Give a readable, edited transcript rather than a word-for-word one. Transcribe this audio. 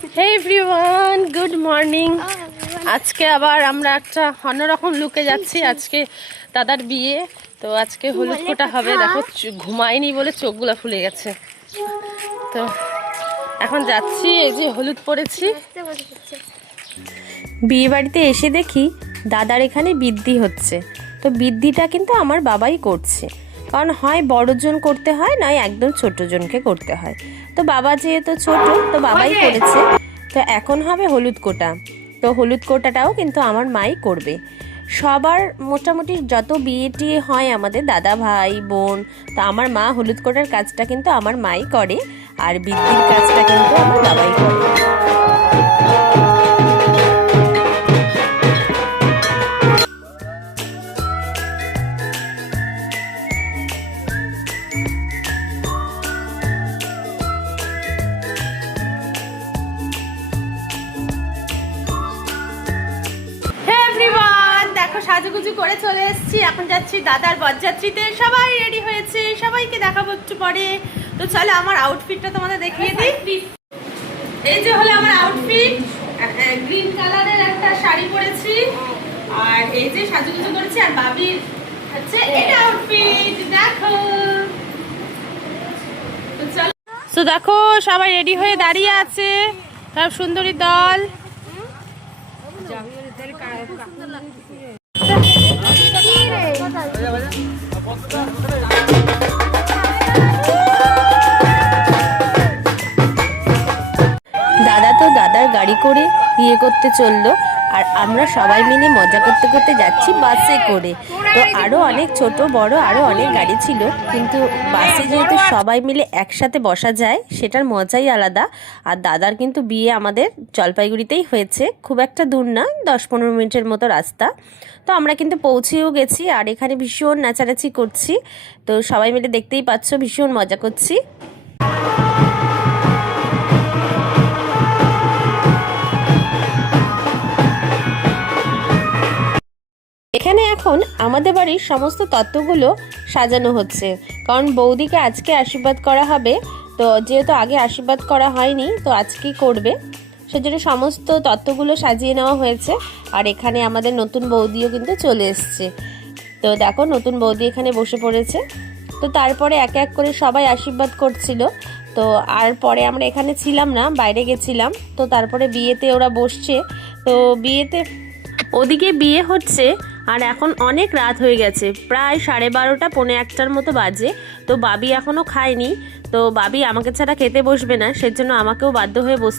হে everyone, good morning. আজকে আবার আমরা একটা অন্যরকম লুকে যাচ্ছি। আজকে দাদার বিয়ে, তো আজকে হলুদ ফোঁটা হবে। দেখো ঘুমাইনি বলে চোখগুলো ফুলে গেছে। তো এখন যাচ্ছি, এই যে হলুদ পরেছি। বিয়ে বাড়িতে এসে দেখি দাদার এখানে বৃদ্ধি হচ্ছে। তো বৃদ্ধিটা কিন্তু আমার বাবাই করছে, কারণ হয় বড়জন করতে হয়, নয় একদম ছোটজনকে করতে হয়। তো বাবা যেহেতু ছোট, তো বাবাই করেছে। তো এখন হবে হলুদ কোটা। তো হলুদ কোটাটাও কিন্তু আমার মাই করবে। সবার মোটামুটি যত বিয়ে টিয়ে হয় আমাদের দাদা ভাই বোন, তো আমার মা হলুদ কোটার কাজটা কিন্তু আমার মাই করে, আর বৃদ্ধির কাজটা কিন্তু আমার বাবাই করে। হে এভরিওয়ান, দেখো সাজুগুজু করে চলে এসেছি। এখন যাচ্ছি দাদার বরযাত্রীতে। সবাই রেডি হয়েছে, সবাইকে দেখাবো একটু পরে। তো চলো আমার আউটফিটটা তোমাদের দেখিয়ে দিই। এই যে হলো আমার আউটফিট। গ্রিন কালারের একটা শাড়ি পরেছি, আর এই যে সাজুগুজু করেছি। আর বাবির হচ্ছে এটা আউটফিট, দেখো। তো চলো, তো দেখো সবাই রেডি হয়ে দাঁড়িয়ে আছে, সব সুন্দরী দল। দাদা তো দাদার গাড়ি করে বিয়ে করতে চললো, আর আমরা সবাই মিলে মজা করতে করতে যাচ্ছি বাসে করে। তো আরও অনেক ছোট বড় আরও অনেক গাড়ি ছিল, কিন্তু বাসে যেহেতু সবাই মিলে একসাথে বসা যায়, সেটার মজাই আলাদা। আর দাদার কিন্তু বিয়ে আমাদের জলপাইগুড়িতেই হয়েছে, খুব একটা দূর না, 10-15 মিনিটের মতো রাস্তা। তো আমরা কিন্তু পৌঁছেও গেছি, আর এখানে ভীষণ নাচানাচি করছি। তো সবাই মিলে দেখতেই পাচ্ছ, ভীষণ মজা করছি। এখানে এখন আমাদের বাড়ির সমস্ত তত্ত্বগুলো সাজানো হচ্ছে, কারণ বৌদিকে আজকে আশীর্বাদ করা হবে। তো যেহেতু আগে আশীর্বাদ করা হয়নি, তো আজকেই করবে, সেজন্য সমস্ত তত্ত্বগুলো সাজিয়ে নেওয়া হয়েছে। আর এখানে আমাদের নতুন বৌদিও কিন্তু চলে এসছে। তো দেখো নতুন বৌদি এখানে বসে পড়েছে। তো তারপরে এক এক করে সবাই আশীর্বাদ করছিল। তো আর পরে আমরা এখানে ছিলাম না, বাইরে গেছিলাম। তো তারপরে বিয়েতে ওরা বসছে। তো বিয়েতে ওদিকে বিয়ে হচ্ছে, আর এখন অনেক রাত হয়ে গেছে, প্রায় 12:30 পৌনে 1টার মতো বাজে। তো বাবি এখনও খায়নি। তো বাবি আমাকে ছাড়া খেতে বসবে না, সেজন্য আমাকেও বাধ্য হয়ে বসতে।